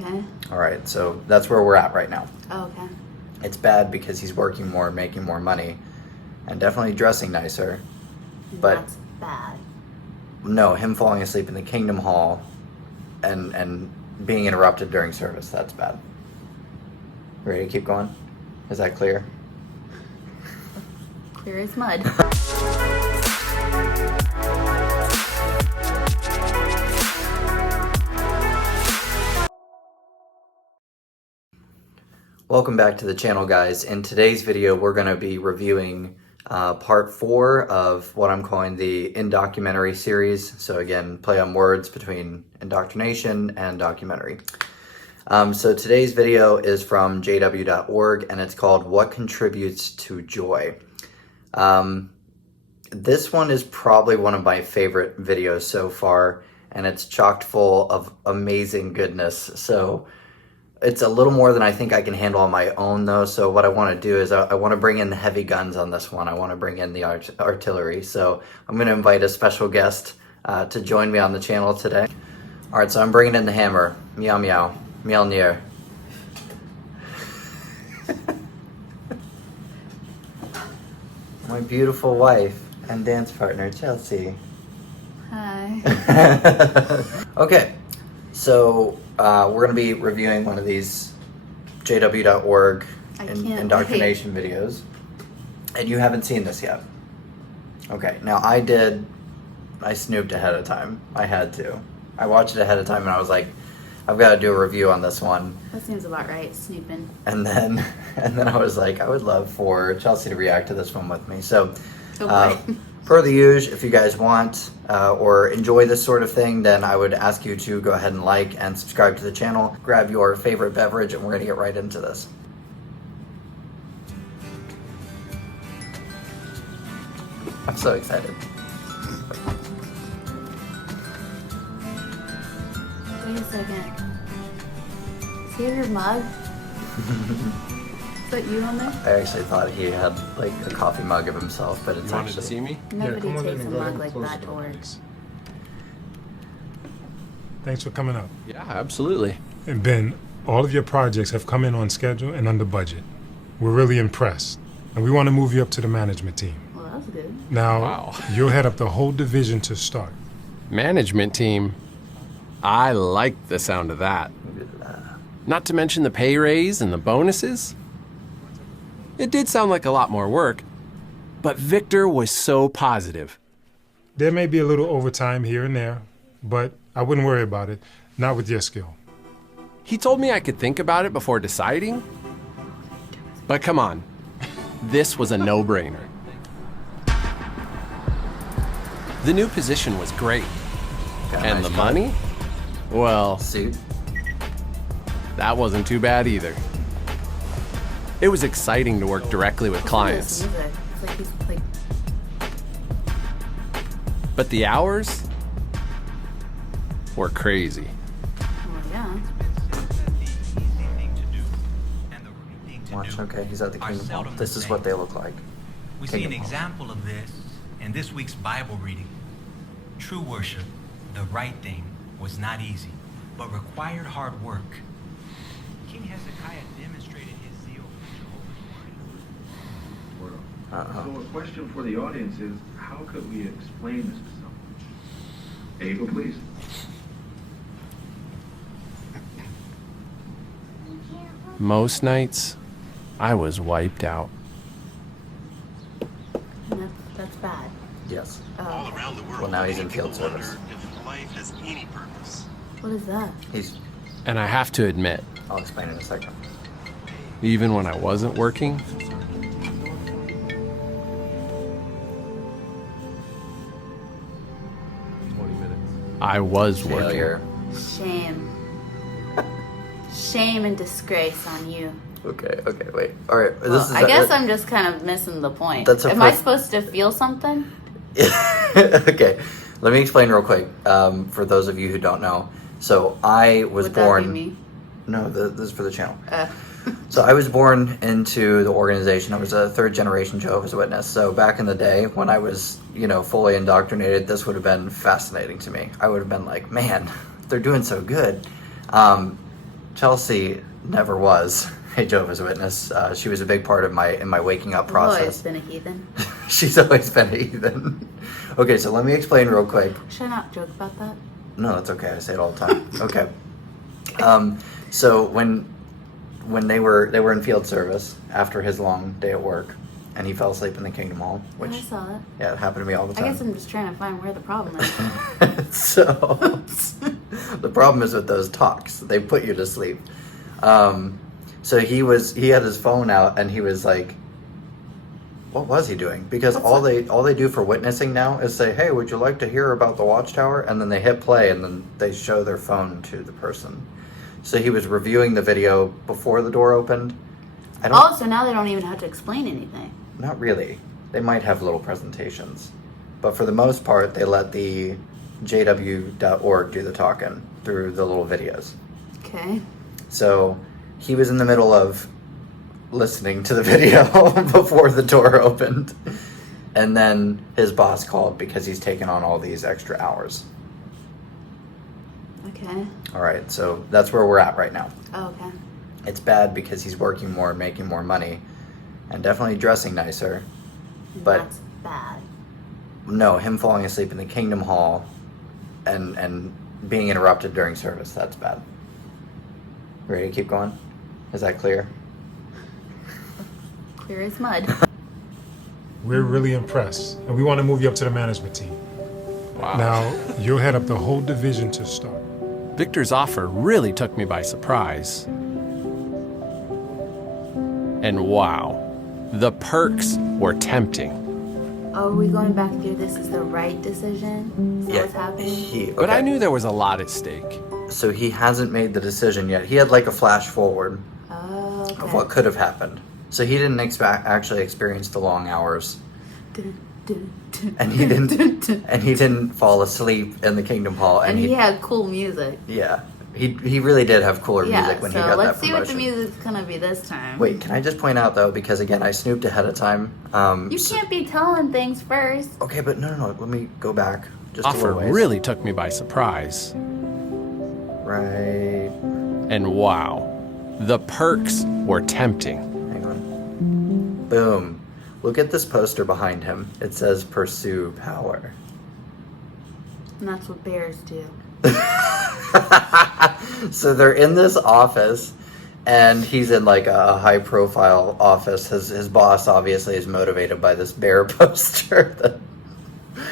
Okay. All right, so that's where we're at right now. Oh, okay. It's bad because he's working more, making more money, and definitely dressing nicer. But that's bad. no, him falling asleep in the Kingdom Hall and being interrupted during service, that's bad. Ready to keep going? Is that clear? Clear as mud. Welcome back to the channel, guys. In today's video, we're going to be reviewing part 4 of what I'm calling the INDOCUMENTARY series. So again, play on words between indoctrination and documentary. So today's video is from jw.org, and it's called What Contributes to Joy. This one is probably one of my favorite videos so far, and it's chock full of amazing goodness. So it's a little more than I think I can handle on my own, though. So what I want to do is I want to bring in the heavy guns on this one. I want to bring in the artillery. So I'm going to invite a special guest to join me on the channel today. All right, so I'm bringing in the hammer. Meow, meow. Mjolnir. My beautiful wife and dance partner, Chelsea. Hi. Okay, so we're going to be reviewing one of these jw.org indoctrination videos, and you haven't seen this yet. Okay, now I snooped ahead of time. I had to. I watched it ahead of time, and I was like, I've got to do a review on this one. That seems about right, snooping. And then I was like, I would love for Chelsea to react to this one with me. So, per the usual, if you guys want or enjoy this sort of thing, then I would ask you to go ahead and like and subscribe to the channel. Grab your favorite beverage, and we're going to get right into this. I'm so excited. Wait a second. Does he have your mug? Is that you on there? I actually thought he had like a coffee mug of himself, but it's You wanted actually... to see me? Nobody come on takes in a and go mug ahead and like close that the to door, work. please. Thanks for coming up. Yeah, absolutely. And Ben, all of your projects have come in on schedule and under budget. We're really impressed, and we want to move you up to the management team. Well, that's good. Now, Wow. you'll head up the whole division to start. Management team. I like the sound of that. Not to mention the pay raise and the bonuses. It did sound like a lot more work, but Victor was so positive. There may be a little overtime here and there, but I wouldn't worry about it, not with your skill. He told me I could think about it before deciding. But come on, this was a no-brainer. The new position was great. Got a And nice the cut. money? Well, Suit. that wasn't too bad either. It was exciting to work directly with clients. Listen to this music. It's like he's like, But the hours were crazy. well, yeah. Watch, okay, he's at the Kingdom Hall. This is what they look like. We see an Kingdom Hall. example of this in this week's Bible reading. True worship, the right thing, was not easy, but required hard work. King Hezekiah demonstrated his zeal for Jehovah's glory. So a question for the audience is, how could we explain this to someone? Ava, please. Most nights, I was wiped out. And that's bad. Yes. Oh, Around the world, Well, now he's in people field wonder service. if life has any purpose. what is that? He's... And I have to admit, I'll explain in a second. even when I wasn't working, I was working. Failure. Shame. Shame and disgrace on you. Okay, okay, wait. All right. Well, I guess I'm just kind of missing the point. That's a Am I first- supposed to feel something? Okay, let me explain real quick for those of you who don't know. So I was Would born. that be me? No, this is for the channel. So I was born into the organization. I was a third generation Jehovah's Witness. So back in the day when I was, fully indoctrinated, this would have been fascinating to me. I would have been like, man, they're doing so good. Chelsea never was a Jehovah's Witness. She was a big part of my waking up I've always process. been a heathen. She's always been a heathen. Okay, so let me explain real quick. Should I not joke about that? No, that's okay. I say it all the time. Okay. So when they were in field service after his long day at work, and he fell asleep in the Kingdom Hall, which I saw that. yeah, it happened to me all the I time. guess I'm just trying to find where the problem is. So the problem is with those talks, they put you to sleep. So he had his phone out and he was like, what was he doing? Because all they do for witnessing now is say, hey, would you like to hear about the watchtower? And then they hit play and then they show their phone to the person. So he was reviewing the video before the door opened. Oh, so now they don't even have to explain anything. Not really. They might have little presentations. But for the most part, they let the jw.org do the talking through the little videos. Okay. So he was in the middle of listening to the video before the door opened. And then his boss called because he's taken on all these extra hours. Okay. All right, so that's where we're at right now. Oh, okay. It's bad because he's working more, making more money, and definitely dressing nicer. But That's bad. no, him falling asleep in the Kingdom Hall and being interrupted during service, that's bad. Ready to keep going? Is that clear? Clear as mud. We're really impressed, and we want to move you up to the management team. Wow. Now, you'll head up the whole division to start. Victor's offer really took me by surprise. And wow, the perks were tempting. Oh, are we going back to do this is the right decision? Is that what's happening? But I knew there was a lot at stake. So he hasn't made the decision yet. He had like a flash forward Oh, okay. of what could have happened. So he didn't actually experience the long hours. And he didn't fall asleep in the Kingdom Hall. And he had cool music. Yeah. He really did have cooler Yeah, music when he so got let's that see promotion. what the music's gonna be this time. Wait, can I just point out though, because again, I snooped ahead of time. You can't be telling things first. Okay, but no. Let me go back just a Offer little ways. really took me by surprise. Right. And wow, the perks were tempting. Hang on. Boom. Look at this poster behind him. It says "Pursue Power." And that's what bears do. So they're in this office, and he's in like a high-profile office. His boss obviously is motivated by this bear poster.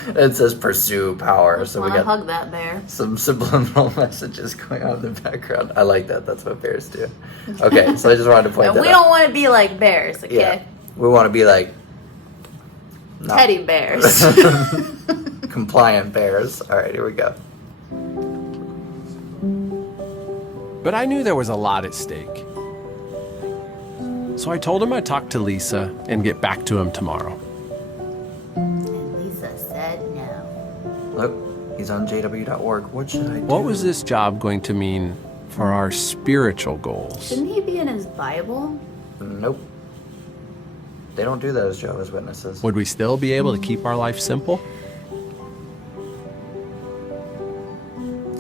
It says "Pursue Power." Just So we want to got hug that bear. some subliminal messages going on in the background. I like that. That's what bears do. Okay, so I just wanted to point And that we out. don't want to be like bears, okay? Yeah, we want to be like not- Teddy bears. compliant bears. All right, here we go. But I knew there was a lot at stake. So I told him I'd talk to Lisa and get back to him tomorrow. And Lisa said no. Look, he's on jw.org. What should I do? What was this job going to mean for our spiritual goals? Shouldn't he be in his Bible? Nope. They don't do that as Jehovah's Witnesses. Would we still be able to keep our life simple?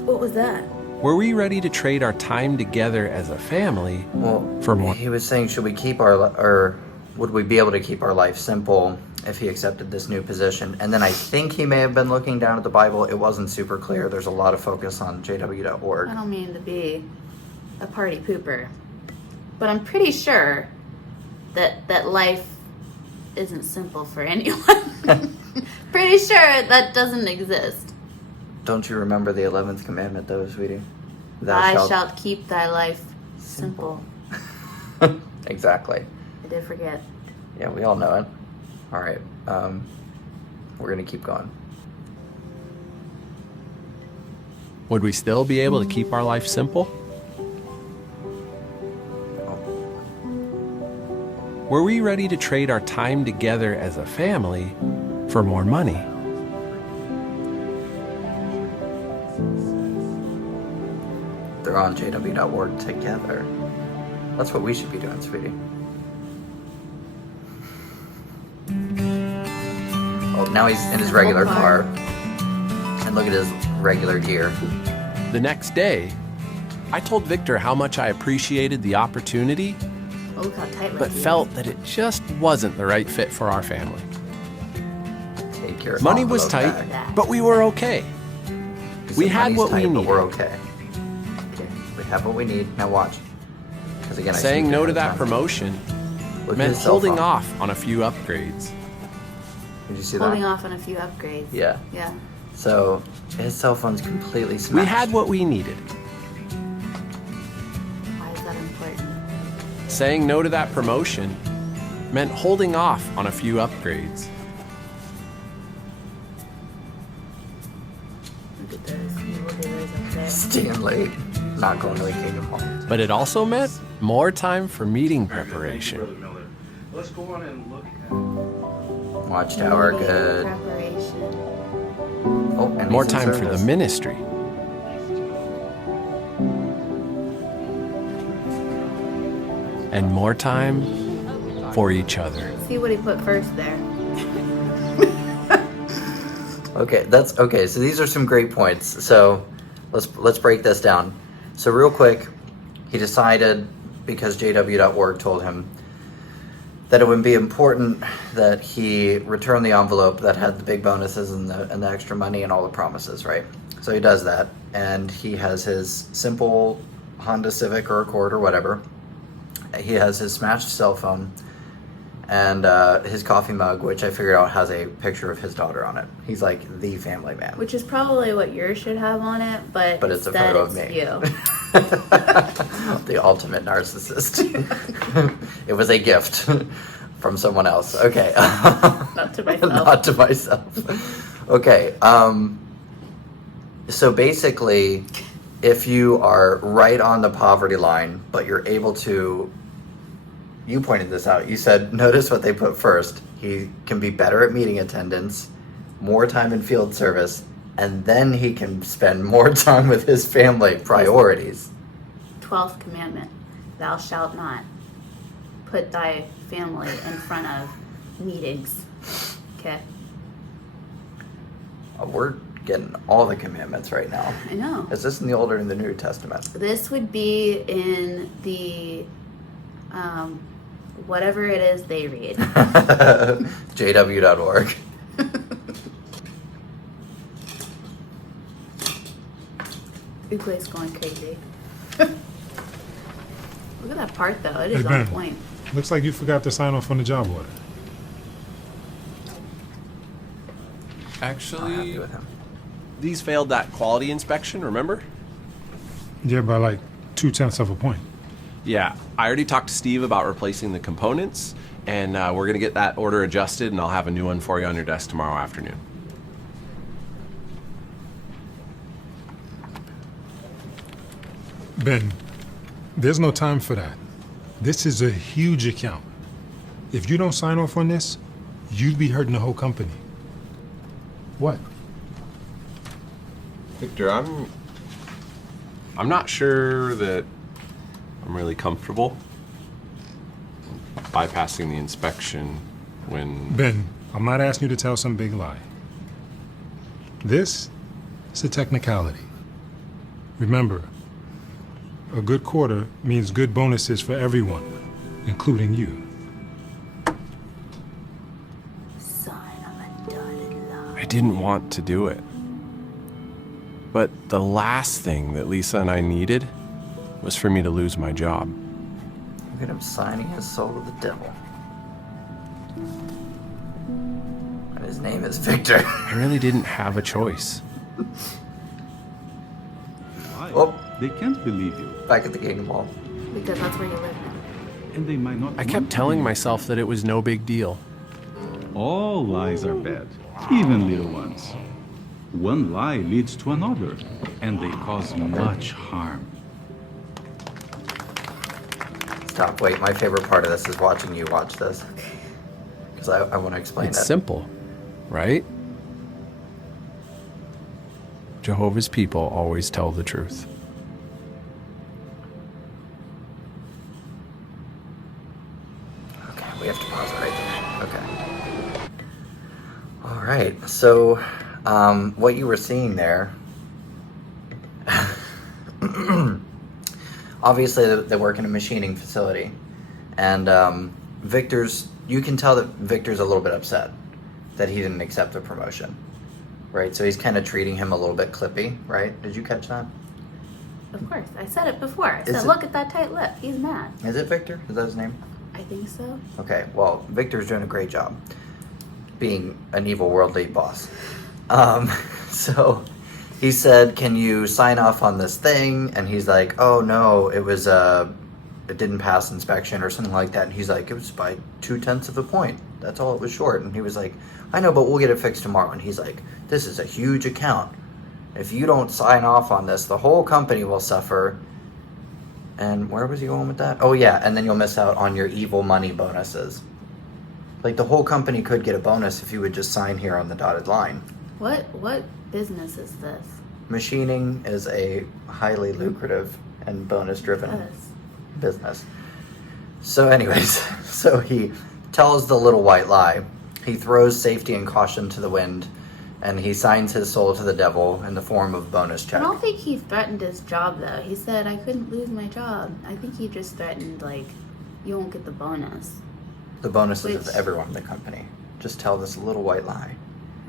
What was that? Were we ready to trade our time together as a family Well, for more? he was saying, should we keep or would we be able to keep our life simple if he accepted this new position? And then I think he may have been looking down at the Bible. It wasn't super clear. There's a lot of focus on jw.org. I don't mean to be a party pooper, but I'm pretty sure that life isn't simple for anyone. Pretty sure that doesn't exist. Don't you remember the 11th commandment, though, sweetie? Thou shalt keep thy life simple. Exactly. I did forget. Yeah, we all know it. All right. We're going to keep going. Would we still be able to keep our life simple? Were we ready to trade our time together as a family for more money? They're on jw.org together. That's what we should be doing, sweetie. Oh, now he's in his regular car. And look at his regular gear. The next day, I told Victor how much I appreciated the opportunity, Oh, look how tight but Lucky felt that it just wasn't the right fit for our family. Take your Money was envelope tight, back. but we were okay. He We said had money's what we tight, but needed. we're okay. We have what we need. Now watch. Because again, I Saying see no you to have that time. promotion Look at meant his cell holding phone. off on a few upgrades. Did you see holding that? off on a few upgrades. Yeah. Yeah. So his cell phone's completely smashed. We had what we needed. Why is that important? Saying no to that promotion meant holding off on a few upgrades. Look at those. Maybe we'll do those up there. Staying late. Not going to the Kingdom Hall. But it also meant more time for meeting preparation. Brother Miller. Let's go on and look at. Watchtower, Meeting good. Preparation. Oh, and More he's in time for the service. ministry. And more time for each other. See what he put first there. Okay, that's okay. So these are some great points. So let's break this down. So real quick, he decided because JW.org told him that it would be important that he return the envelope that had the big bonuses and the extra money and all the promises, right? So he does that, and he has his simple Honda Civic or Accord or whatever. He has his smashed cell phone and his coffee mug, which I figured out has a picture of his daughter on it. He's like the family man. Which is probably what yours should have on it, but But it's a instead photo of it's me. you. The ultimate narcissist. It was a gift from someone else. Okay. Not to myself. Not to myself. Okay. So basically, if you are right on the poverty line, but you're able to, you pointed this out. You said, notice what they put first. He can be better at meeting attendance, more time in field service, and then he can spend more time with his family. Priorities. 12th commandment. Thou shalt not put thy family in front of meetings. Okay. We're getting all the commandments right now. I know. Is this in the Old or in the New Testament? This would be in the whatever it is they read. JW.org. Uklay's going crazy. Look at that part though. It is Hey, on Ben. point. Looks like you forgot to sign off on the job order. I'm happy Actually, with him. these failed that quality inspection, remember? Yeah, by like 0.2 of a point. Yeah, I already talked to Steve about replacing the components, and we're going to get that order adjusted, and I'll have a new one for you on your desk tomorrow afternoon. Ben, there's no time for that. This is a huge account. If you don't sign off on this, you'd be hurting the whole company. What? Victor, I'm not sure that I'm really comfortable bypassing the inspection when... Ben, I'm not asking you to tell some big lie. This is a technicality. Remember, a good quarter means good bonuses for everyone, including you. Son of a dotted line. I didn't want to do it. But the last thing that Lisa and I needed was for me to lose my job. Look at him signing his soul to the devil. And his name is Victor. I really didn't have a choice. Why? Oh. They can't believe you, Back at the Kingdom Hall. Because that's where you live now. and they might not. I want kept to telling believe myself that it was no big deal. you. All lies are bad, even little ones. One lie leads to another, and they cause much harm. Stop, wait. My favorite part of this is watching you watch this. Because I want to explain It's it. simple, right? Jehovah's people always tell the truth. Okay, we have to pause it right there. Okay. All right. So, what you were seeing there obviously they work in a machining facility, and you can tell that Victor's a little bit upset that he didn't accept the promotion, right? So he's kind of treating him a little bit clippy, right? Did you catch that? Of course. I said it before. I said, it- look at that tight lip. He's mad. Is it Victor? Is that his name? I think so. Okay, well, Victor's doing a great job being an evil worldly boss. So he said, can you sign off on this thing? And he's like, oh no, it didn't pass inspection or something like that. And he's like, it was by 0.2 of a point. That's all it was short. And he was like, I know, but we'll get it fixed tomorrow. And he's like, this is a huge account. If you don't sign off on this, the whole company will suffer. And where was he going with that? Oh yeah, and then you'll miss out on your evil money bonuses. Like the whole company could get a bonus if you would just sign here on the dotted line. What business is this? Machining is a highly lucrative and bonus-driven Yes. business. So anyways, so he tells the little white lie. He throws safety and caution to the wind, and he signs his soul to the devil in the form of bonus I check. don't think he threatened his job, though. He said, I couldn't lose my job. I think he just threatened, like, you won't get the bonus. The bonuses of Which- everyone in the company. Just tell this little white lie.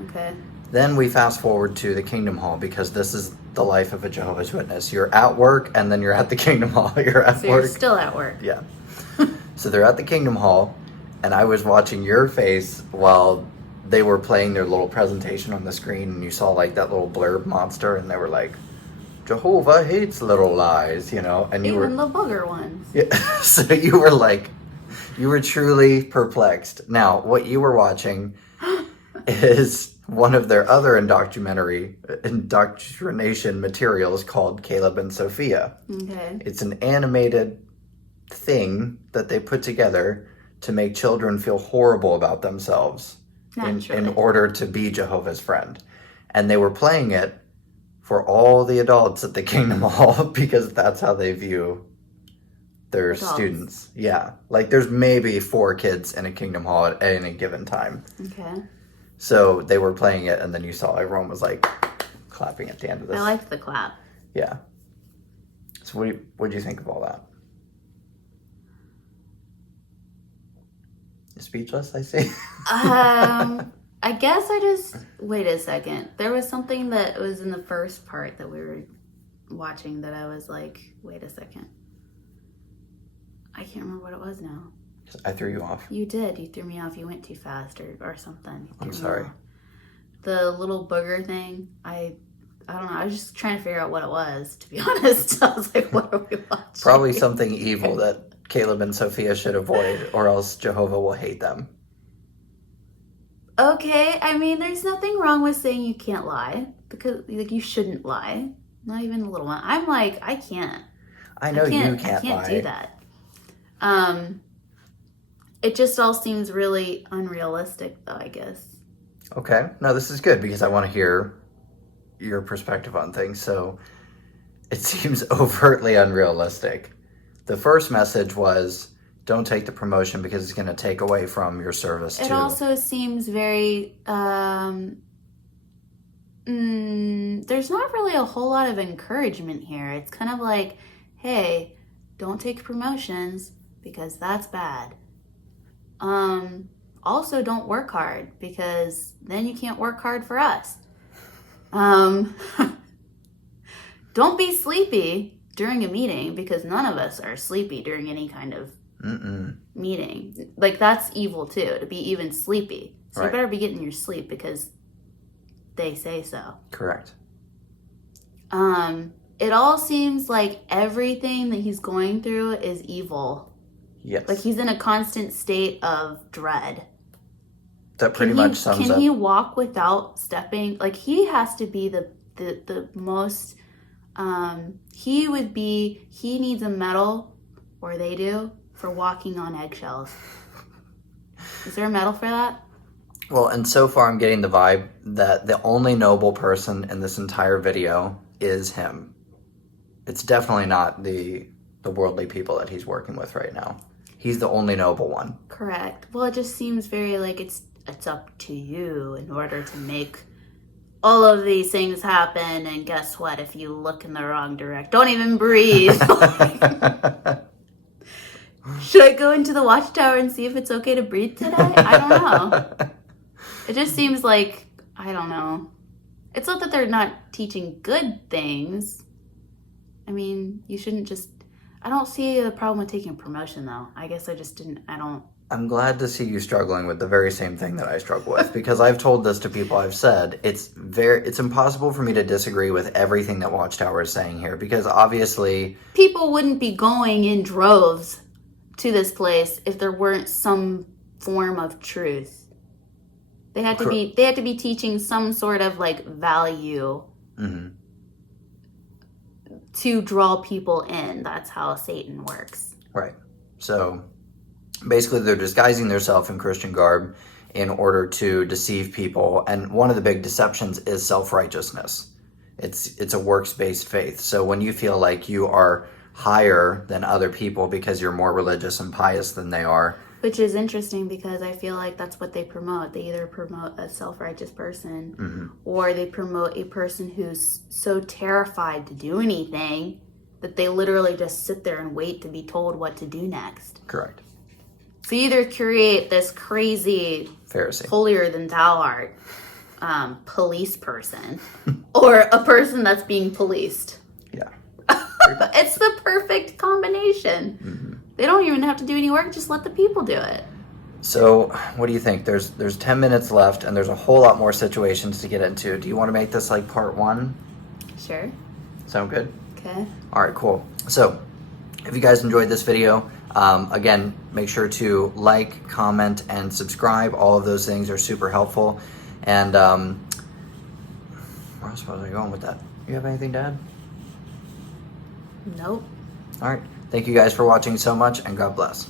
Okay. Then we fast forward to the Kingdom Hall, because this is the life of a Jehovah's Witness. You're at work, and then you're at the Kingdom Hall. You're at So work. you're still at work. Yeah. So they're at the Kingdom Hall, and I was watching your face while they were playing their little presentation on the screen, and you saw like that little blurb monster, and they were like, Jehovah hates little lies, you know, and you Even were, the booger ones. yeah, so you were like, you were truly perplexed. Now, what you were watching is one of their other indoctrination materials called Caleb and Sophia. Okay. It's an animated thing that they put together to make children feel horrible about themselves in Naturally. order to be Jehovah's friend. And they were playing it for all the adults at the Kingdom Hall because that's how they view their Adults. students. Yeah. Like there's maybe 4 kids in a Kingdom Hall at any given time. Okay. So they were playing it, and then you saw everyone was like clapping at the end of this. I liked the clap. Yeah. So what do you think of all that? You're speechless, I see. I guess I just wait a second. There was something that was in the first part that we were watching that I was like, wait a second. I can't remember what it was now. I threw you off. You did. You threw me off. You went too fast or something. You threw I'm me sorry. off. The little booger thing. I don't know. I was just trying to figure out what it was. To be honest, I was like, what are we watching? Probably something evil that Caleb and Sophia should avoid, or else Jehovah will hate them. Okay, I mean, there's nothing wrong with saying you can't lie because like you shouldn't lie. Not even a little one. I'm like, I can't. I know you can't I can't lie. do that. It just all seems really unrealistic, though. I guess. Okay. No, this is good because I want to hear your perspective on things. So it seems overtly unrealistic. The first message was, don't take the promotion because it's going to take away from your service It to... also seems very. There's not really a whole lot of encouragement here. It's kind of like, hey, don't take promotions because that's bad. Also, don't work hard because then you can't work hard for us. Don't be sleepy during a meeting because none of us are sleepy during any kind of meeting. Like, that's evil too, to be even sleepy. So Right. you better be getting your sleep because they say so. Correct. It all seems like everything that he's going through is evil. Yes. Like he's in a constant state of dread. That pretty much sums Can up. he walk without stepping? Like he has to be the most. He needs a medal, or they do, for walking on eggshells. Is there a medal for that? Well, and so far I'm getting the vibe that the only noble person in this entire video is him. It's definitely not the worldly people that he's working with right now. He's the only noble one. Correct. Well, it just seems very like it's up to you in order to make all of these things happen, and guess what? If you look in the wrong direction, don't even breathe. Should I go into the watchtower and see if it's okay to breathe today? I don't know. It just seems like, I don't know. It's not that they're not teaching good things. I mean, you shouldn't just... I don't see a problem with taking a promotion, though. I guess I just didn't... I'm glad to see you struggling with the very same thing that I struggle with, because I've told this to people. I've said it's impossible for me to disagree with everything that Watchtower is saying here, because obviously people wouldn't be going in droves to this place if there weren't some form of truth. They had to be teaching some sort of like value to draw people in. That's how Satan works. Right. So basically they're disguising themselves in Christian garb in order to deceive people, and one of the big deceptions is self-righteousness. It's a works-based faith. So when you feel like you are higher than other people because you're more religious and pious than they are. Which is interesting, because I feel like that's what they promote. They either promote a self-righteous person or they promote a person who's so terrified to do anything that they literally just sit there and wait to be told what to do next. Correct. So you either create this crazy Pharisee, holier than thou art police person or a person that's being policed. Yeah. It's the perfect combination. They don't even have to do any work, just let the people do it. So what do you think? There's 10 minutes left, and there's a whole lot more situations to get into. Do you want to make this like part 1? Sure. Sound good? Okay. All right, cool. So if you guys enjoyed this video, again, make sure to like, comment, and subscribe. All of those things are super helpful. And where else was I going with that? You have anything to add? Nope. All right. Thank you guys for watching so much, and God bless.